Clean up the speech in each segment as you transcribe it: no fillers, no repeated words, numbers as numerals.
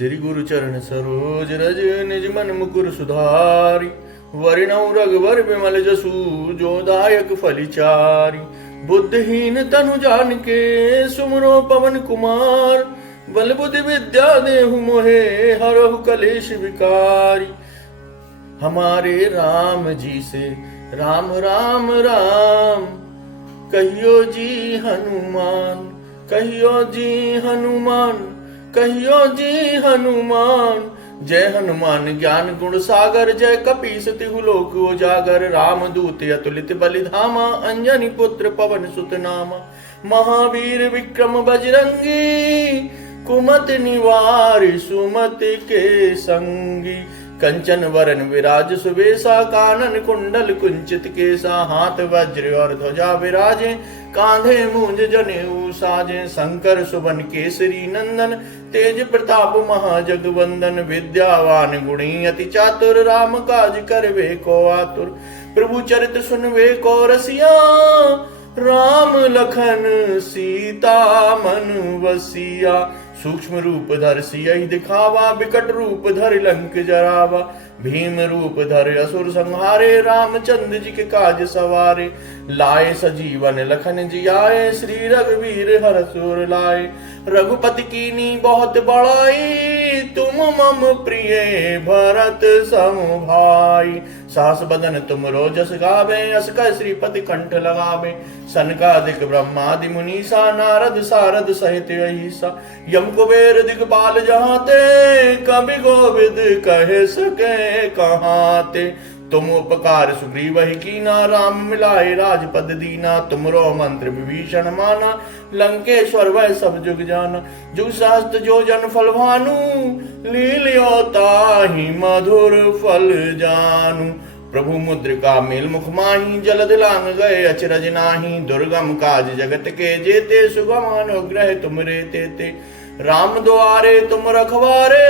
श्री गुरु चरण सरोज रज निज मन मुकुर सुधारी। वरिणौ रघुवर विमल जसु जो दायक फलिचारी। बुद्धिहीन तनु जान के सुमरो पवन कुमार। बल बुद्धि विद्या देहु मोहे हरहु कलेश विकारी। हमारे राम जी से राम राम राम कहियो जी हनुमान। कहियो जी हनुमान कहियो जी हनुमान। जय हनुमान ज्ञान गुण सागर जय कपीस तिहु लोक उजागर। राम दूत अतुलित बलि धामा अंजनी पुत्र पवन सुत नामा। महावीर विक्रम बजरंगी कुमति निवार सुमति के संगी। कंचन वरन विराज सुबेसा कानन कुंडल कुंचित केसा। हाथ वज्र और ध्वजा विराजे कांधे मूंज जनेऊ साजे। शंकर सुवन केसरी नंदन तेज प्रताप महाजगवंदन। विद्यावान गुणी अति चातुर राम काज करवे को आतुर। प्रभु चरित सुनवे को रसिया राम लखन सीता मन वसिया। सूक्ष्म रूप धर सियहि दिखावा बिकट रूप धर लंक जरावा। भीम रूप धर असुर संहारे रामचंद्र जी के काज सवारे। लाए सजीवन लखन जियाए श्री रघुवीर हरसुर लाए। रघुपति कीनी बहुत बड़ाई तुम मम प्रिय भरत सम भाई। सास बदन तुम रोजस गावे अस कह श्रीपति कंठ लगावे। सनकादिक ब्रह्मादि मुनीसा नारद सारद सहित अहिसा। यम कुबेर दिगपाल जहाते कवि गोविद कह सके कहाते। तुम उपकार सुग्रीव ही कीना राम मिलाए राजपद दीना। तुमरो मंत्र विभीषण माना लंकेश्वर वह सब जुग जाना। जुग सहस्त्र जो जन फल भानु लील्यो ताहि मधुर फल जानू। प्रभु मुद्रिका मेल मुख माही जलद लांग गए अचरज नाही। दुर्गम काज जगत के जेते सुगम अनुग्रह तुमरे तेते। राम द्वारे तुम रखवारे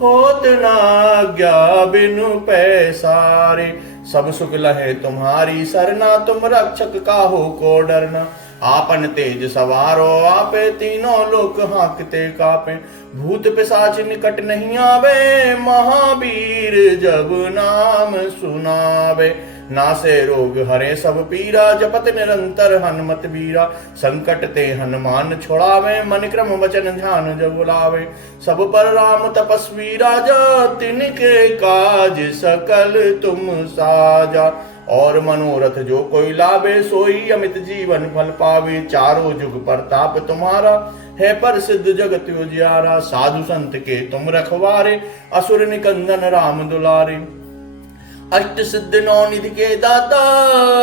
होत न आज्ञा बिनु पैसारे। सब सुख लहे तुम्हारी सरना तुम रक्षक काहू को डरना। आपन तेज सवारो आपे तीनों लोक हाँकते कापे। भूत पिशाच निकट नहीं आवे महावीर जब नाम सुनावे। नासे रोग हरे सब पीरा जपत निरंतर हनुमत बीरा। संकट ते हनुमान छुड़ावे मन क्रम वचन ध्यान जब बुलावे। सब पर राम तपस्वी राजा तिनके काज सकल तुम साजा। और मनोरथ जो कोई लावे सोई अमित जीवन फल पावे। चारों जुग प्रताप तुम्हारा है पर सिद्ध जगत उजियारा। साधु संत के तुम रखवारे असुर निकंदन राम दुलारे। अष्ट सिद्ध नौ निधि के दाता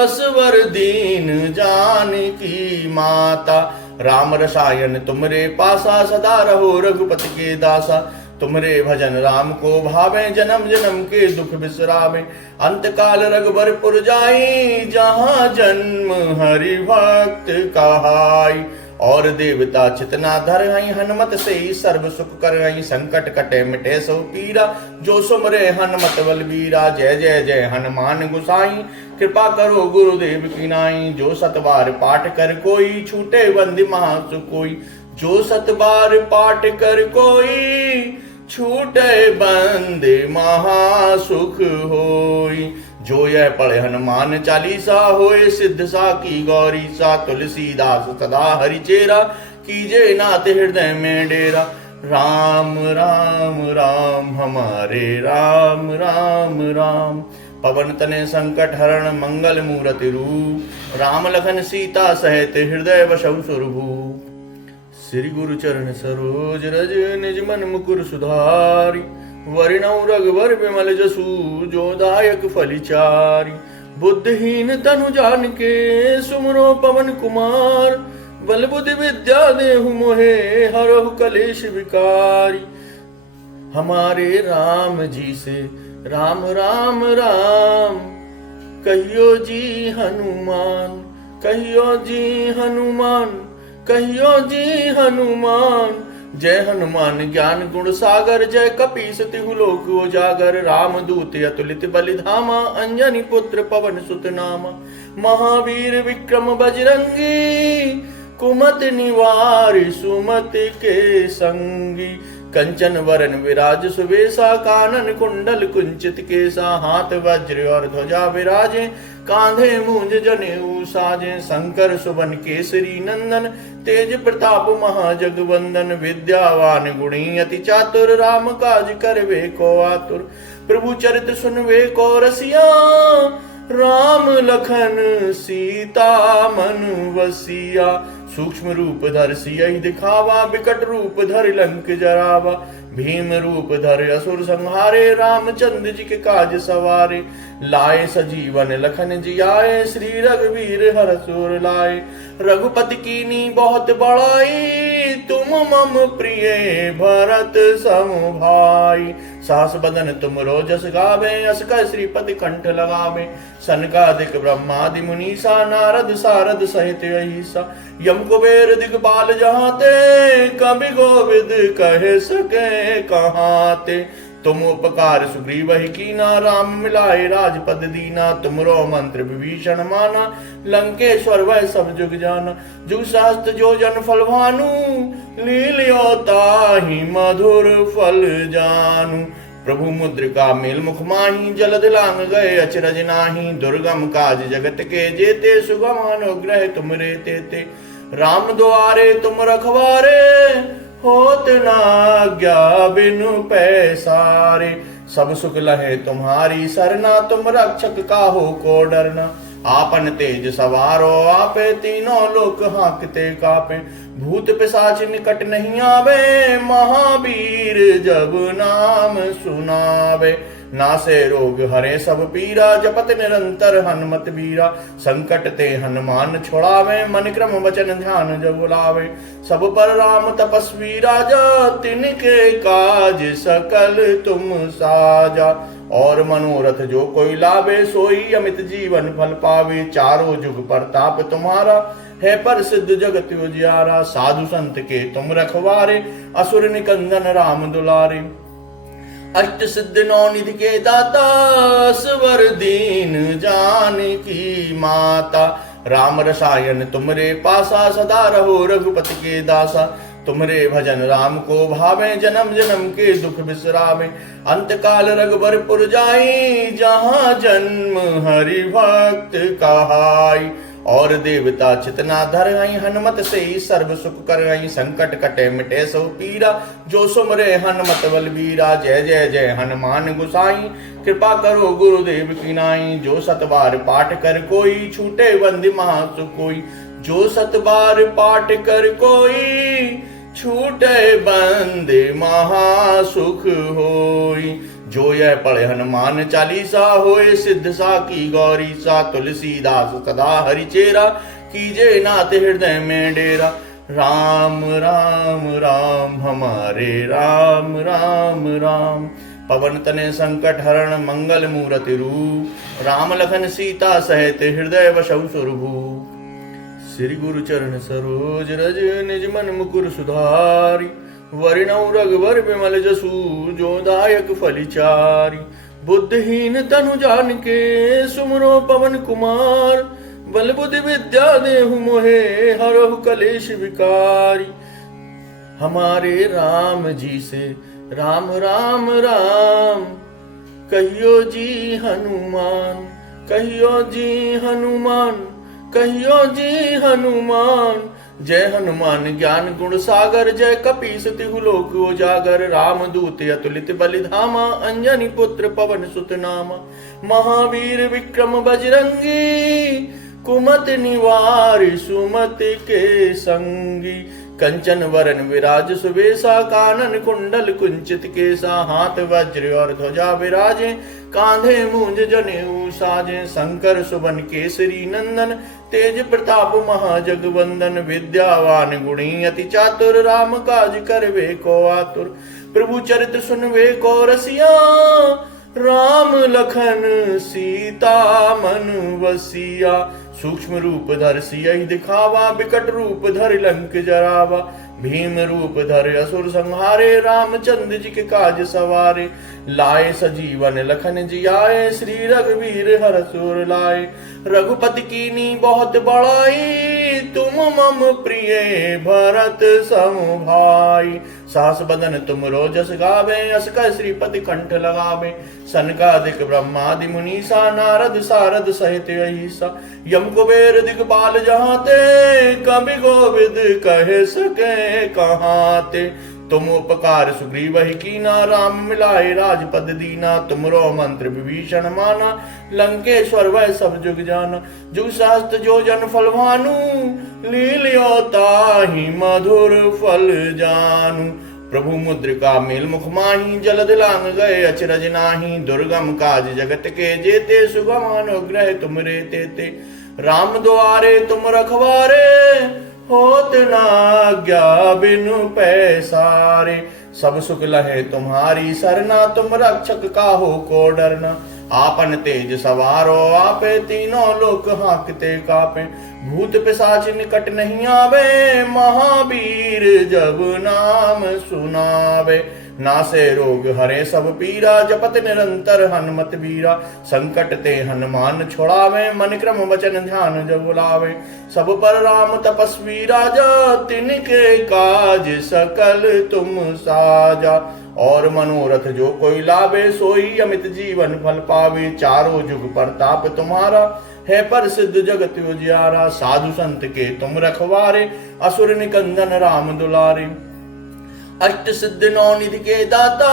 स्वर दीन जानकी माता। राम रसायन तुमरे पासा सदा रहो रघुपति के दासा। तुमरे भजन राम को भावे जन्म जन्म के दुख बिसरावे। अंत काल रघुबरपुर जाई जहाँ जन्म हरि भक्त कहाई। और देवता चितना धर हई हनुमत से ही सर्व सुख कर हई। संकट कटे मिटे सो पीरा जो सुमरे हनुमत बलबीरा। जय जय जय हनुमान गुसाई कृपा करो गुरुदेव की नाई। जो सतबार पाठ कर कोई छूटे बंदी महासुख कोई। जो सतबार पाठ कर कोई छूटे बंदे महासुख होई। जो यह पढ़े हनुमान चालीसा होए सिद्ध सा की गौरी सा। तुलसीदास सदा हरिचेरा कीजे नाथ हृदय में डेरा। राम राम राम हमारे राम राम राम। पवन तने संकट हरण मंगल मूर्ति रूप। राम लखन सीता सहित हृदय वशौ सुरभूप। श्री गुरु चरण सरोज रज निज मन मुकुर सुधारी। वरिणौ रघुवर विमल जसु जो दायक फलिचारी। बुद्धिहीन तनु जान के सुमरो पवन कुमार। बल बुद्धि विद्या देहु मोहे हरहु कलेश विकारी। हमारे राम जी से राम राम राम कहियो जी हनुमान। कहियो जी हनुमान कहियो जी हनुमान। जय हनुमान ज्ञान गुण सागर जय कपीस तिहु लोक उजागर। राम दूत अतुलित बलि धामा अंजनी पुत्र पवन सुत नामा। महावीर विक्रम बजरंगी कुमति निवार सुमति के संगी। कंचन वरन विराज सुबेसा, कानन कुंडल कुंचित केसा, हाथ वज्र और ध्वजा विराजे, कांधे मूंज जनेऊ साजे, शंकर सुवन केसरी नंदन, तेज प्रताप महाजगवंदन, विद्यावान गुणी अति चातुर, राम काज करवे को आतुर, प्रभु चरित सुनवे को रसिया, राम लखन सीता मन वसिया, सूक्ष्म रूप धर सियहि दिखावा, विकट रूप धर लंक जरावा, भीम रूप धर असुर संहारे, रामचंद्र जी के काज सवारे, लाए सजीवन लखन जियाए, श्री रघुवीर हरषुर लाए, रघुपति कीनी बहुत बड़ाई, तुम मम प्रिय भरत सम भाई, सास बदन तुम रोजस गावे, अस कह श्रीपति कंठ लगावे, सनकादिक ब्रह्मादि मुनीसा, नारद सारद सहित अहिसा, यम कुबेर दिगपाल जहाते, कवि गोविद कह सके कहाते, तुम उपकार सुग्रीव ही कीना, राम मिलाए राजपद दीना, तुमरो मंत्र विभीषण माना, लंकेश्वर वह सब जुग जाना, जुग शास्त्र जो जन फल भानु, लील्यो ताहि मधुर फल जानू, प्रभु मुद्रिका मेल मुख माही, जलद लांग गए अचरज नाही, दुर्गम काज जगत के जेते, सुगम अनुग्रह तुम रे तेते, राम द्वारे तुम रखवारे, होत न आज्ञा बिनु पैसारे, सब सुख लहे तुम्हारी सरना, तुम रक्षक काहू को डरना, आपन तेज सवारो आपे, तीनों लोक हांकते कापे, भूत पिशाच निकट नहीं आवे, महावीर जब नाम सुनावे, नासे रोग हरे सब पीरा, जपत निरंतर हनुमत बीरा, संकट ते हनुमान छुड़ावे, मन क्रम वचन ध्यान जब लावे, सब पर राम तपस्वी राजा, तिनके काज सकल तुम साजा, और मनोरथ जो कोई लावे, सोई अमित जीवन फल पावे, चारों जुग प्रताप तुम्हारा, है पर सिद्ध जगत उजियारा, साधु संत के तुम रखवारे, असुर निकंदन राम दुलारे, अष्ट सिद्ध नौ निधि के दाता, स्वर दीन जानकी माता, राम रसायन तुमरे पासा, सदा रहो रघुपति के दासा, तुम्हरे भजन राम को भावे, जन्म जन्म के दुख बिसरावे, अंत काल रघुबरपुर जाई, जहाँ जन्म हरि भक्त कहाई, और देवता चितना धर आई, हनुमत से ही सर्व सुख कर आई, संकट कटे मिटे सो पीरा, जो सुमरे हनुमत बलबीरा, जय जय जय हनुमान गुसाई, कृपा करो गुरुदेव की नाई, जो सतबार पाठ कर कोई, छूटे बंदी महासुख कोई, जो सतबार पाठ कर कोई, छूटे बंद महासुख होई, जो यह पढ़े हनुमान चालीसा, होए सिद्ध सा की गौरी सा, तुलसीदास सदा हरिचेरा, कीजे नाथ हृदय में डेरा, राम राम राम हमारे राम राम राम, पवन तने संकट हरण मंगल मूरति रूप, राम लखन सीता सहित हृदय वशौ सुरभूप, श्री गुरु चरण सरोज रज निज मन मुकुर सुधारी, वरिणौ रघुवर बिमल जसु, जो दायक फलिचारी, बुद्धिहीन तनु जानिके, सुमरो पवन कुमार, बल बुद्धि विद्या देहु मोहे, हरहु कलेश विकारी, हमारे राम जी से राम राम राम, कहियो जी हनुमान, कहियो जी हनुमान, कहियो जी हनुमान, जय हनुमान ज्ञान गुण सागर, जय कपीस तिहु लोक उजागर, राम दूत अतुलित बलिधामा, अंजनी पुत्र पवन सुत नामा, महावीर विक्रम बजरंगी, कुमत निवार सुमत के संगी, कंचन वरन विराज सुबेसा, कानन कुंडल कुंचित केसा, हाथ वज्र और ध्वजा विराजे, कांधे मूंज जनेऊ साजे, शंकर सुवन केसरी नंदन, तेज प्रताप महाजगवंदन, विद्यावान गुणी अति चातुर, राम काज करवे को आतुर, प्रभु चरित सुनवे को रसिया, राम लखन सीता मन वसिया, सूक्ष्म रूप धर सियहि दिखावा, विकट रूप धर लंक जरावा, भीम रूप धर असुर संहारे, रामचंद्र जी के काज सवारे, लाए सजीवन लखन जियाए, श्री रघुवीर हरषुर लाए, रघुपति कीनी बहुत बड़ाई, तुम मम प्रिय भरत सम भाई, सास बदन तुम रोजस गावे, अस कह श्रीपति कंठ लगावे। सनकादिक ब्रह्मादि मुनीसा, नारद सारद सहित अहिसा। यम कुबेर दिगपाल जहाते, कवि गोविद कह सके कहाते। तुम उपकार सुग्रीव ही कीना, राम मिलाए राजपद दीना। तुमरो मंत्र विभीषण माना, लंकेश्वर वह सब जुग जाना। जुग शास्त्र जो जन फल भानु, लील्यो ताहि मधुर फल जानु। प्रभु मुद्रिका मेल मुख माही, जलद लांग गए अचरज नाही। दुर्गम काज जगत के जेते, सुगम अनुग्रह तुम रे तेते। राम द्वारे तुम रखवारे, होत न आज्ञा बिनु पैसारे। सब सुख लहे तुम्हारी सरना, तुम रक्षक काहू को डरना। आपन तेज सवारो आपे, तीनों लोक हांकते कापे। भूत पिशाच निकट नहीं आवे, महावीर जब नाम सुनावे। नासे रोग हरे सब पीरा, जपत निरंतर हनुमत बीरा। संकट ते हनुमान छुड़ावे, मन क्रम वचन ध्यान जब बुलावे। सब पर राम तपस्वी राजा, तिनके काज सकल तुम साजा। और मनोरथ जो कोई लावे, सोई अमित जीवन फल पावे। चारों जुग प्रताप तुम्हारा, है प्रसिद्ध जगत उजियारा। साधु संत के तुम रखवारे, असुर निकंदन राम दुलारे। अष्ट सिद्ध नौ निधि के दाता,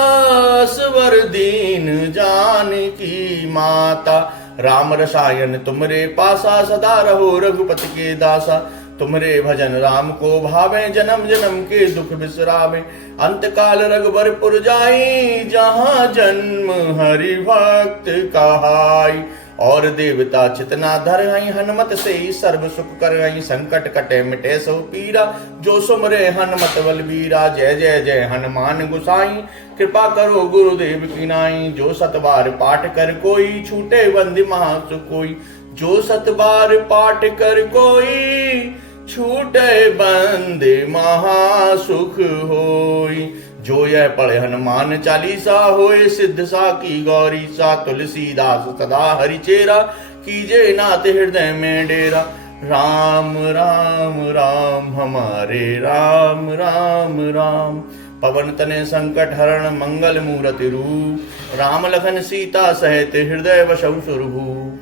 स्वर दीन जानकी माता। राम रसायन तुमरे पासा, सदा रहो रघुपति के दासा। तुमरे भजन राम को भावे, जन्म जन्म के दुख बिसरावे। अंत काल रघुबरपुर जाई, जहाँ जन्म हरि भक्त कहाई। और देवता चितना धरई, हनुमत से सर्व सुख करई। संकट कटे मिटे सब पीरा, जो सुमरे हनुमत बलबीरा। जय जय जय हनुमान गोसाई, कृपा करो गुरुदेव की नाई। जो सत बार पाठ कर कोई, छूटे बंदी महासुख कोई। जो सत बार पाठ कर कोई, छूटे बंदे महासुख होई। जो यह पढ़े हनुमान चालीसा, होए सिद्ध सा की गौरी सा। तुलसीदास सदा हरि चेरा, कीजे नाथ हृदय में डेरा। राम राम राम हमारे राम राम राम। पवन तने संकट हरण, मंगल मूरति रूप। राम लखन सीता सहित, हृदय वशौ सुरभूप।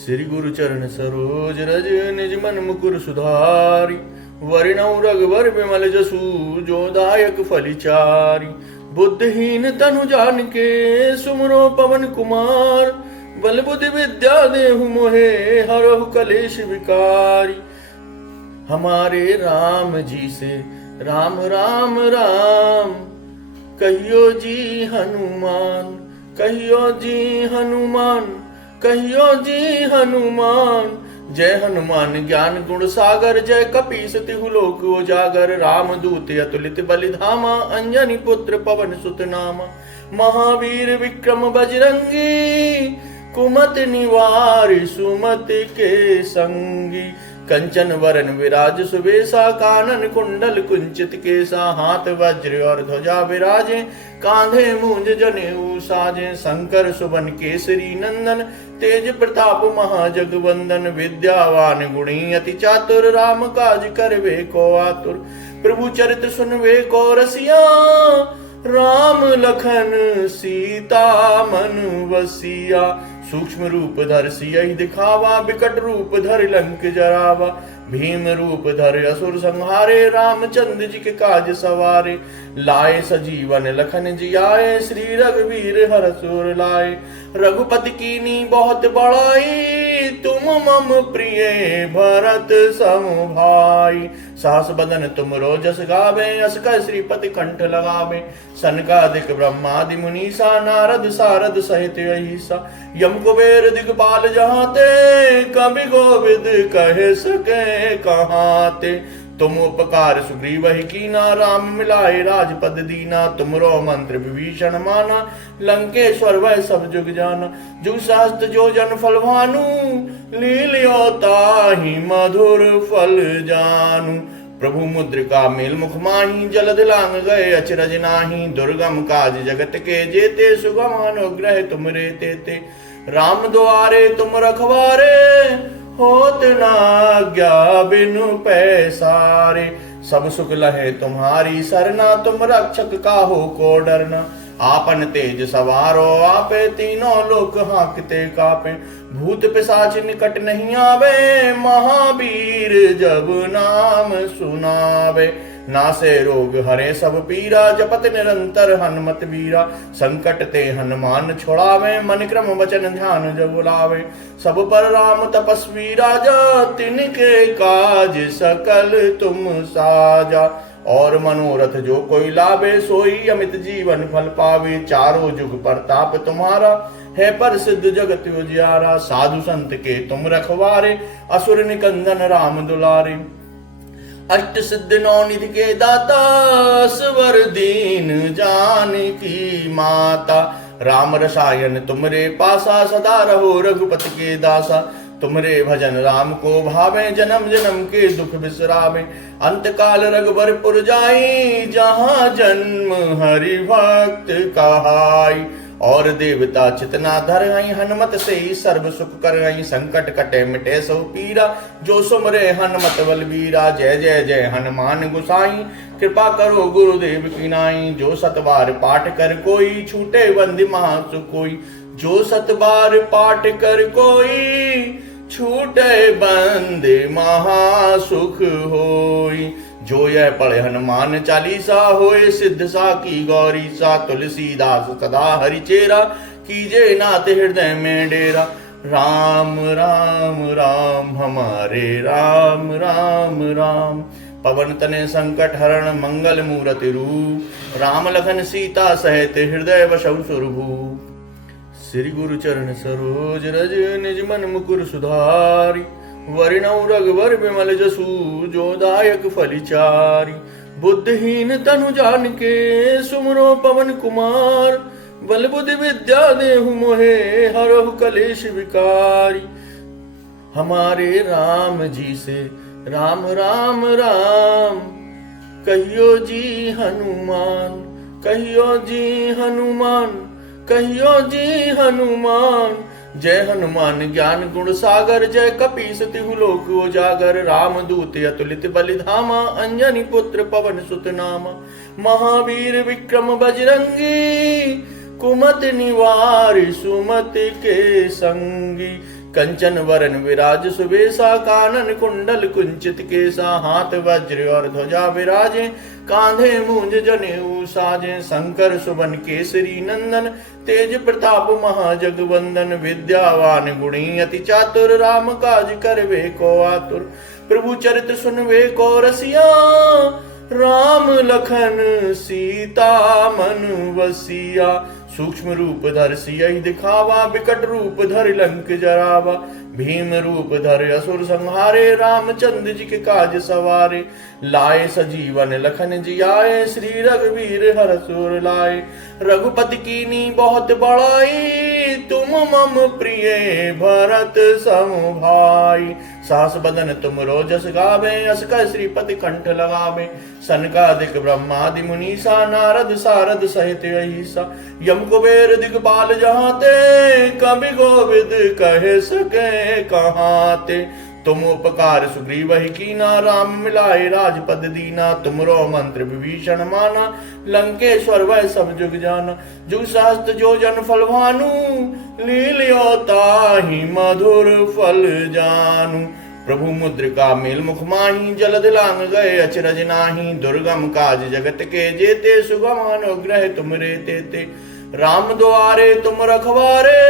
श्री गुरु चरण सरोज रज, निज मन मुकुर सुधारी। वरिणौ रघुवर विमल जसु, जो दायक फलिचारी। बुद्धिहीन तनु जानिके, सुमरो पवन कुमार। बल बुद्धि विद्या देहु मोहे, हरहु कलेश विकारी। हमारे राम जी से राम राम राम, कहियो जी हनुमान। कहियो जी हनुमान, कहियो जी हनुमान। जय हनुमान ज्ञान गुण सागर, जय कपीस तिहु लोक उजागर। राम दूत अतुलित बलिधामा, अंजनी पुत्र पवन सुत नामा। महावीर विक्रम बजरंगी, कुमत निवार सुमत के संगी। कंचन वरन विराज सुबेसा, कानन कुंडल कुंचित केसा। हाथ वज्र और ध्वजा विराजे, कांधे मूंज जनेऊ साजे। शंकर सुवन केसरी नंदन, तेज प्रताप महाजगवंदन। विद्यावान गुणी अति चातुर, राम काज करवे को आतुर। प्रभु चरित सुनवे को रसिया, राम लखन सीता मन वसिया। सूक्ष्म रूप धर सियहि दिखावा, विकट रूप धर लंक जरावा। भीम रूप धर असुर संहारे, रामचंद्र जी के काज सवारे। लाए सजीवन लखन जियाए, श्री रघुवीर हरसुर लाए। रघुपति कीनी बहुत बड़ाई, तुम मम प्रिय भरत सम भाई। सास बदन तुम रोजस गावे, अस कह श्रीपति कंठ लगावे। सनकादिक ब्रह्मादि मुनीसा, नारद सारद सहित अहिसा। यम कुबेर दिगपाल जहाते, कवि गोविद कह सके कहाते। तुम उपकार सुग्रीव ही कीना, राम मिलाए राजपद दीना। तुमरो मंत्र विभीषण माना, लंकेश्वर वह सब जुग जाना। जुग शास्त्र जो जन फल भानु, लील्यो ताहि मधुर फल जानु। प्रभु मुद्रिका मेल मुख माही, जलद लांग गए अचरज नाही। दुर्गम काज जगत के जेते, सुगम अनुग्रह तुम रे तेते। राम द्वारे तुम रखवारे, होत न आज्ञा बिनु पैसारे। सब सुख लहे तुम्हारी सरना, तुम रक्षक काहू को डरना। आपन तेज सवारो आपे, तीनों लोक हाँकते कापे। भूत पिशाच निकट नहीं आवे, महावीर जब नाम सुनावे। नासे रोग हरे सब पीरा, जपत निरंतर हनुमत बीरा। संकट ते हनुमान छुड़ावे, मन क्रम वचन ध्यान जब लावे। सब पर राम तपस्वी राजा, तिनके काज सकल तुम साजा। और मनोरथ जो कोई लावे, सोई अमित जीवन फल पावे। चारों जुग प्रताप तुम्हारा, है पर सिद्ध जगत उजियारा। साधु संत के तुम रखवारे, असुर निकंदन राम दुलारे। अष्ट सिद्ध नौ निधि के दाता, स्वर दीन जानकी माता। राम रसायन तुमरे पासा, सदा रहो रघुपति के दासा। तुमरे भजन राम को भावे, जन्म जन्म के दुख बिसरावे। अंत काल रघुबरपुर जाई, जहाँ जन्म हरि भक्त कहाई। और देवता चितना धर हई, हनुमत से ही सर्व सुख कर हई। संकट कटे मिटे सो पीरा, जो सुमरे हनुमत बलबीरा। जय जय जय हनुमान गुसाई, कृपा करो गुरुदेव की नाई। जो सतबार पाठ कर कोई, छूटे बंदी महासुख कोई। जो सतबार पाठ कर कोई, छूटे बंद महासुख होई। जो यह पढ़े हनुमान चालीसा, होए सिद्ध सा की गौरी सा। तुलसीदास सदा हरिचेरा, कीजे नाथ हृदय में डेरा। राम राम राम हमारे राम राम राम। पवन तने संकट हरण, मंगल मूरति रूप। राम लखन सीता सहित, हृदय बसहु सुरभूप। श्री गुरु चरण सरोज रज, निज मन मुकुर सुधारी। वरिणौ रघुवर बिमल जसु, जो दायक फलिचारी। बुद्धिहीन तनु जानिके, सुमरो पवन कुमार। बल बुद्धि विद्या देहु मोहे, हरहु कलेश विकारी। हमारे राम जी से राम राम राम, कहियो जी हनुमान। कहियो जी हनुमान, कहियो जी हनुमान। जय हनुमान ज्ञान गुण सागर, जय कपीस तिहु लोक उजागर। राम दूत अतुलित बलि धामा, अंजनी पुत्र पवन सुत नामा। महावीर विक्रम बजरंगी, कुमत निवार सुमत के संगी। कंचन वरन विराज सुबेसा, कानन कुंडल कुंचित केसा। हाथ वज्र और ध्वजा विराजे, कांधे मूंज जनेऊ साजे। शंकर सुवन केसरी नंदन, तेज प्रताप महाजगवंदन। विद्यावान गुणी अति चातुर, राम काज करवे को आतुर। प्रभु चरित सुनवे को रसिया, राम लखन सीता मन वसिया। सूक्ष्म रूप धर सियहि दिखावा, बिकट रूप धर लंक जरावा। भीम रूप धर असुर संहारे, रामचंद्र जी के काज सवारे। लाए सजीवन लखन जियाए, श्री रघुवीर हरषुर लाए। रघुपति कीनी बहुत बड़ाई, तुम मम प्रिय भरत सम भाई। सास बदन तुम रोजस गावे, अस कह श्रीपति कंठ लगावे। सनकादिक ब्रह्मादि मुनीसा, नारद सारद सहित अहिसा। यम कुबेर दिगपाल जहाते, कवि गोविद कहे सके कहाते। तुम उपकार सुग्रीव ही कीना, राम मिलाए राजपद दीना। तुमरो मंत्र विभीषण माना, लंकेश्वर वह सब जुग जाना। जुग सहस्त्र जो जन फल भानु, लील्यो ताहि मधुर फल जानू। प्रभु मुद्रिका मेल मुख माही, जलद लांग गए अचरज नाही। दुर्गम काज जगत के जेते, सुगम अनुग्रह तुमरे तेते। राम द्वारे तुम रखवारे,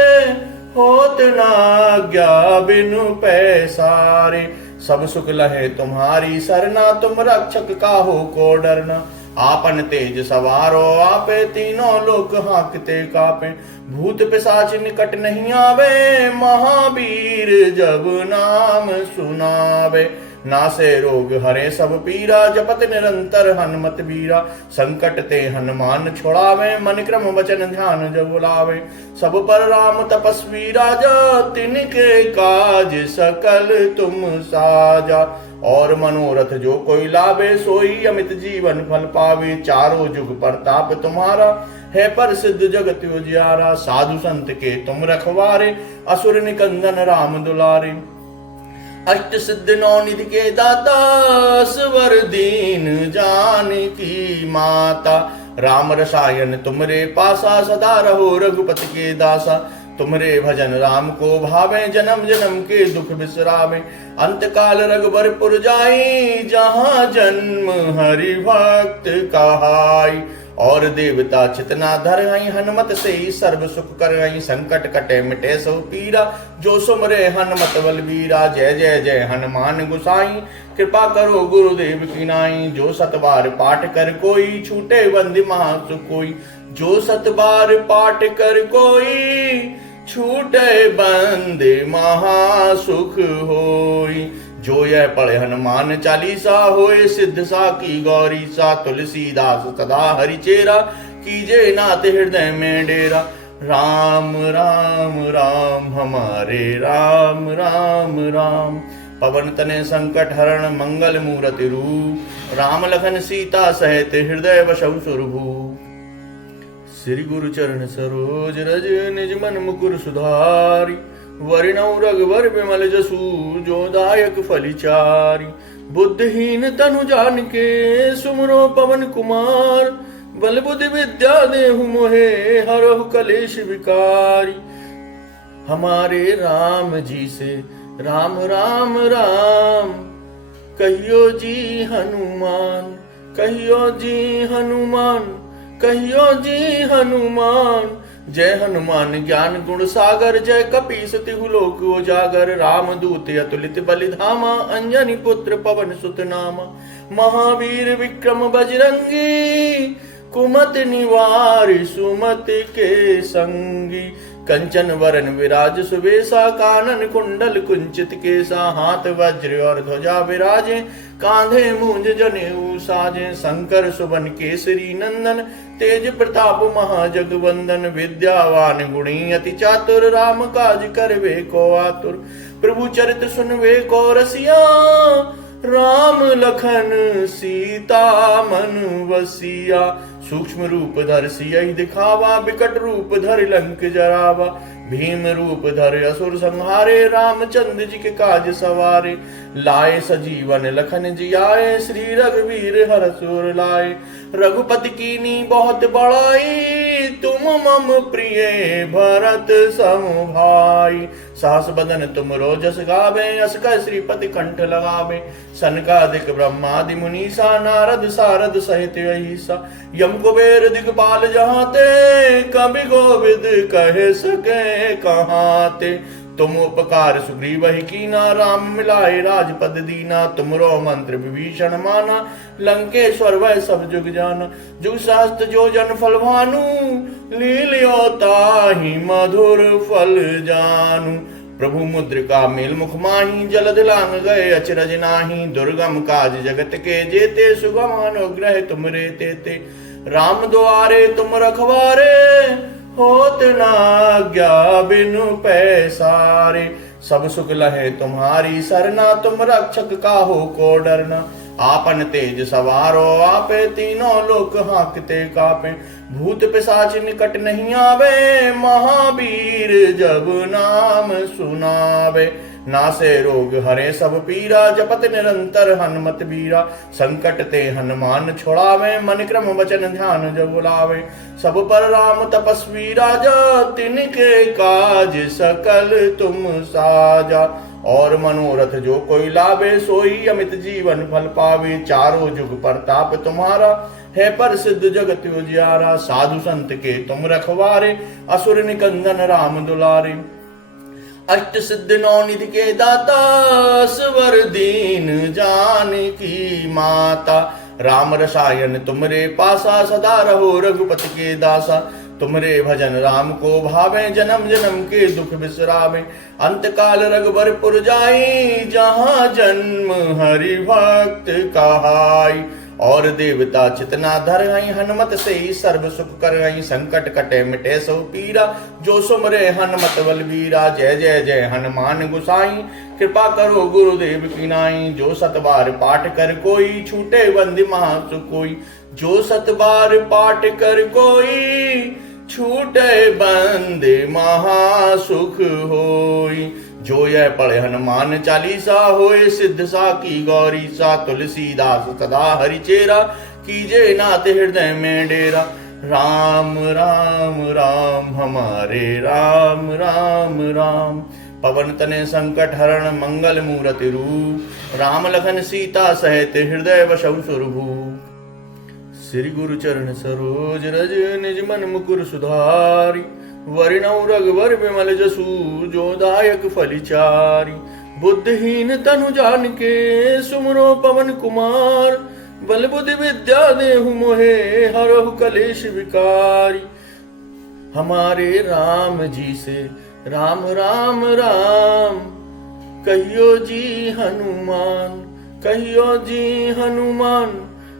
होत न आज्ञा बिनु पैसारे। सब सुख लहे तुम्हारी सरना, तुम रक्षक काहू को डरना। आपन तेज सवारो आपे, तीनों लोक हाँकते कापे। भूत पिशाच निकट नहीं आवे, महावीर जब नाम सुनावे। नासे रोग हरे सब पीरा, जपत निरंतर हनुमत बीरा। संकट ते हनुमान छुड़ावे, मन क्रम वचन ध्यान जब लावे। सब पर राम तपस्वी राजा, तिनके काज सकल तुम साजा। और मनोरथ जो कोई लावे, सोई अमित जीवन फल पावे। चारों जुग प्रताप तुम्हारा, है पर सिद्ध जगत उजियारा। साधु संत के तुम रखवारे, असुर निकंदन राम दुलारे। अष्ट सिद्ध नौ निधि के दाता, स्वर दीन जानकी माता। राम रसायन तुमरे पासा, सदा रहो रघुपति के दासा। तुम्हारे भजन राम को भावे, जन्म जन्म के दुख बिसरावे। अंत काल रघुबरपुर जाई, जहाँ जन्म हरि भक्त कहाई। और देवता चितना धरई, हनुमत से ही सर्व सुख करई। संकट कटे मिटे सो पीरा, जो सुमरे हनुमत बलबीरा। जय जय जय हनुमान गुसाई, कृपा करो गुरुदेव की नाई। जो सतबार पाठ कर कोई, छूटे बंदी महासुख कोई। जो सतबार पाठ कर कोई, छूटे बंदे महासुख होई। जो यह पढ़े हनुमान चालीसा, होए सिद्ध सा की गौरी सा। तुलसीदास सदा हरि चेरा, कीजे नाथ हृदय में डेरा। राम राम राम हमारे राम राम राम। पवन तने संकट हरण, मंगल मूरति रूप। राम लखन सीता सहित, हृदय वशौ सुरभूप। श्री गुरु चरण सरोज रज, निज मन मुकुर सुधारी। वरिणौ रघुवर बिमल जसु, जो दायक फलिचारी। बुद्धिहीन तनु जानिके, सुमरो पवन कुमार। बल बुद्धि विद्या देहु मोहे, हरहु कलेश विकारी। हमारे राम जी से राम राम राम, कहियो जी हनुमान। कहियो जी हनुमान, कहियो जी हनुमान। जय हनुमान ज्ञान गुण सागर, जय कपीस तिहु लोक उजागर। राम दूत अतुलित बलि धामा, अंजनी पुत्र पवन सुत नामा। महावीर विक्रम बजरंगी, कुमत निवार सुमत के संगी। कंचन वरन विराज सुबेसा, कानन कुंडल कुंचित केसा। हाथ वज्र और ध्वजा विराजे, कांधे मूंज जनेऊ साजे। शंकर सुवन केसरी नंदन, तेज प्रताप महाजगवंदन। विद्यावान गुणी अति चातुर, राम काज करवे को आतुर। प्रभु चरित सुनवे को रसिया, राम लखन सीता मन बसिया। सूक्ष्म रूप धर सियहि दिखावा, बिकट रूप धर लंक जरावा। भीम रूप धर असुर संहारे, रामचंद्र जी के काज सवारे। लाए सजीवन लखन जियाए, श्री रघुवीर हरषुर लाए। रघुपति कीनी बहुत बड़ाई, तुम मम प्रिय भरत सम भाई। सास बदन तुम रोजस गावे, अस कह श्रीपति कंठ लगावे। सनकादिक ब्रह्मादि मुनीसा, नारद सारद सहित अहिसा। यम कुबेर दिगपाल जहाते, कवि गोविद कह सके कहाते। तुम उपकार सुग्रीव ही कीना, राम मिलाए राजपद दीना। तुमरो मंत्र विभीषण माना, लंकेश्वर वह सब जुग जाना। जुग सहस्त्र जो जन फल भानु, लील्यो ताहि मधुर फल जानू। प्रभु मुद्रिका मेल मुख माही, जलद लांग गए अचरज नाही। दुर्गम काज जगत के जेते, सुगम अनुग्रह तुमरे तेते। राम द्वारे तुम रखवारे, होत न आज्ञा बिनु पैसारे। सब सुख लहे तुम्हारी सरना, तुम रक्षक काहू को डरना। आपन तेज सवारो आपे, तीनों लोक हांकते कापे। भूत पिशाच निकट नहीं आवे, महावीर जब नाम सुनावे। नासे रोग हरे सब पीरा, जपत निरंतर हनुमत बीरा। संकट ते हनुमान छुड़ावे, मन क्रम वचन ध्यान जब बुलावे। सब पर राम तपस्वी राजा, तिनके काज सकल तुम साजा। और मनोरथ जो कोई लावे, सोई अमित जीवन फल पावे। चारों जुग प्रताप तुम्हारा, है पर सिद्ध जगत उजियारा। साधु संत के तुम रखवारे, असुर निकंदन राम दुलारे। अष्ट सिद्ध नौ निधि के दाता, स्वर दीन जानकी माता। राम रसायन तुमरे पासा, सदा रहो रघुपति के दासा। तुमरे भजन राम को भावे, जन्म जन्म के दुख बिसरावे। अंत काल रघुबरपुर जाई, जहाँ जन्म हरि भक्त कहाई। और देवता चितना धरई, हनुमत से ही सर्व सुख करई। संकट कटे मिटे सो पीरा, जो सुमरे हनुमत बलबीरा। जय जय जय हनुमान गुसाई, कृपा करो गुरुदेव की नाई। जो सतबार पाठ कर कोई, छूटे बंदी महासुख कोई। जो सतबार पाठ कर कोई, छूटे बंदे महासुख होई। जो यह पढ़े हनुमान चालीसा होए सिद्ध सा की गौरी सा। तुलसीदास सदा हरि चेरा कीजे नाथ हृदय में डेरा। राम राम राम हमारे राम राम राम। पवन तने संकट हरण मंगल मूरति रूप। राम लखन सीता सहित हृदय वशौ सुरभूप। श्री गुरु चरण सरोज रज निज मन मुकुर सुधारी। वरिणौ रघुवर बिमल जसु जो दायक फलिचारी। बुद्धिहीन तनु जानिके सुमरो पवन कुमार। बल बुद्धि विद्या देहु मोहे हरहु कलेश विकारी। हमारे राम जी से राम राम राम कहियो जी हनुमान। कहियो जी हनुमान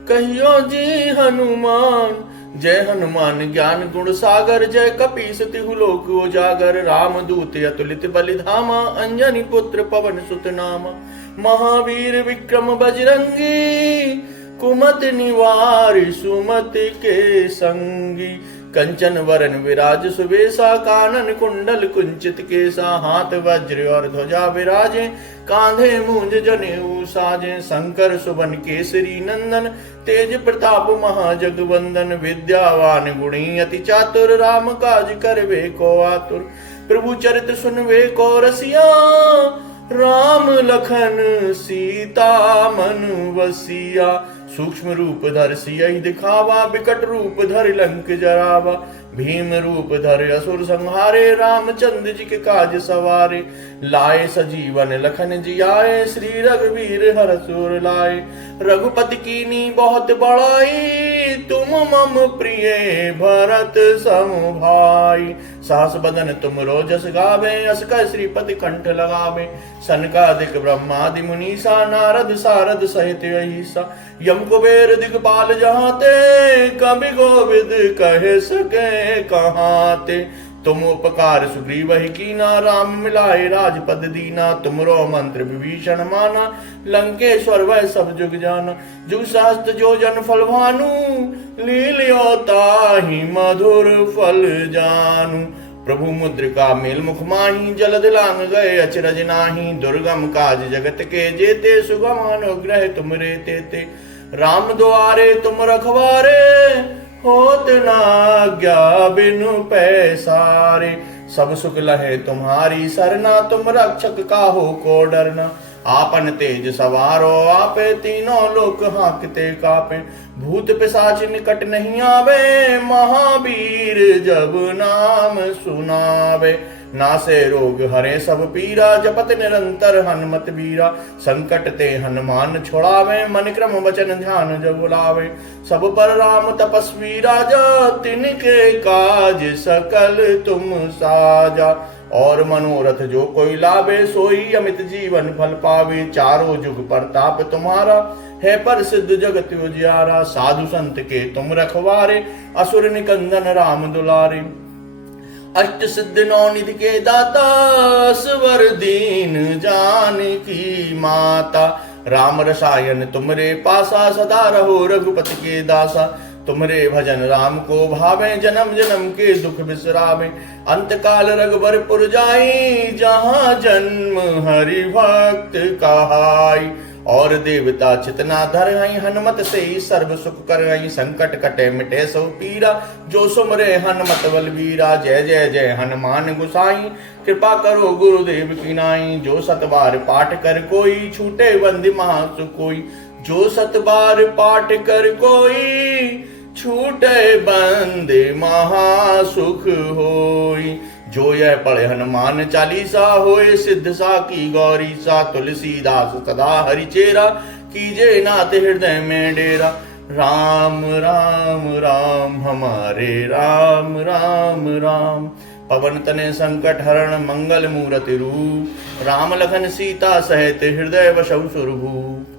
कहियो जी हनुमान। जय हनुमान ज्ञान गुण सागर जय कपीस तिहु लोक उजागर। राम दूत अतुलित बलिधामा अंजनी पुत्र पवन सुत नामा। महावीर विक्रम बजरंगी कुमति निवार सुमति के संगी। कंचन वरन विराज सुबेसा कानन कुंडल कुंचित केसा। हाथ वज्र और ध्वजा विराजे कांधे मूंज जनेऊ साजे। शंकर सुवन केसरी नंदन तेज प्रताप महाजगवंदन। विद्यावान गुणी अति चातुर राम काज करवे को आतुर। प्रभु चरित सुनवे को रसिया राम लखन सीता मन बसिया। सूक्ष्म रूप धर सियहि दिखावा बिकट रूप धर लंक जरावा। भीम रूप धर असुर संहारे रामचंद्र जी के काज सवारे। लाए सजीवन लखन जियाए श्री रघुवीर हरसुर लाए। रघुपति कीनी बहुत बड़ाई तुम मम प्रिय भरत सम भाई। सास बदन तुम रोजस गावे अस कह श्रीपति कंठ लगावे। सनकादिक ब्रह्मादि मुनीसा नारद सारद सहित अहिसा। यम कुबेर दिगपाल जहाते कवि गोविद कह सके कहाते। तुम उपकार सुग्रीव ही कीना राम मिलाए राजपद दीना। तुमरो मंत्र विभीषण माना लंकेश्वर वह सब जुग जाना। जुग सहस्त्र जो जन फल भानु लील्यो ताहि मधुर फल जानू। प्रभु मुद्रिका मेल मुख माही जलद लांग गए अचरज नाही। दुर्गम काज जगत के जेते सुगम अनुग्रह तुम रे तेते। राम द्वारे तुम रखवारे होत न आज्ञा बिनु पैसारे। सब सुख लहे तुम्हारी सरना तुम रक्षक काहू को डरना। आपन तेज सवारो आपे तीनों लोक हांकते कापे। भूत पिशाच निकट नहीं आवे महावीर जब नाम सुनावे। नासे रोग हरे सब पीरा जपत निरंतर हनुमत बीरा। संकट ते हनुमान छुड़ावे मन क्रम वचन ध्यान जब बुलावे। सब पर राम तपस्वी राजा तिनके काज सकल तुम साजा। और मनोरथ जो कोई लावे सोई अमित जीवन फल पावे। चारों जुग प्रताप तुम्हारा है पर सिद्ध जगत उजियारा। साधु संत के तुम रखवारे असुर निकंदन राम दुलारे। अष्ट सिद्ध नौ निधि के दाता स्वर दीन जानकी माता। राम रसायन तुमरे पासा सदा रहो रघुपति के दासा। तुमरे भजन राम को भावे जन्म जन्म के दुख बिसरावे। अंत काल रघुबरपुर जाई जहाँ जन्म हरि भक्त कहाई। और देवता चितना धर हई हनुमत से सर्व सुख कर हई। संकट कटे मिटे सो पीरा जो सुमरे हनुमत बलबीरा। जय जय जय हनुमान गुसाई कृपा करो गुरुदेव की नाई। जो सत बार पाठ कर कोई छूटे बंदी महासुख कोई। जो सत बार पाठ कर कोई छूटे बंदे महासुख होई। जो यह पढ़े हनुमान चालीसा होए सिद्ध सा की गौरी सा। तुलसीदास सदा हरि चेरा कीजे नाथ हृदय में डेरा। राम राम राम हमारे राम राम राम। पवन तने संकट हरण मंगल मूरति रूप। राम लखन सीता सहित हृदय वशौ सुरभूप।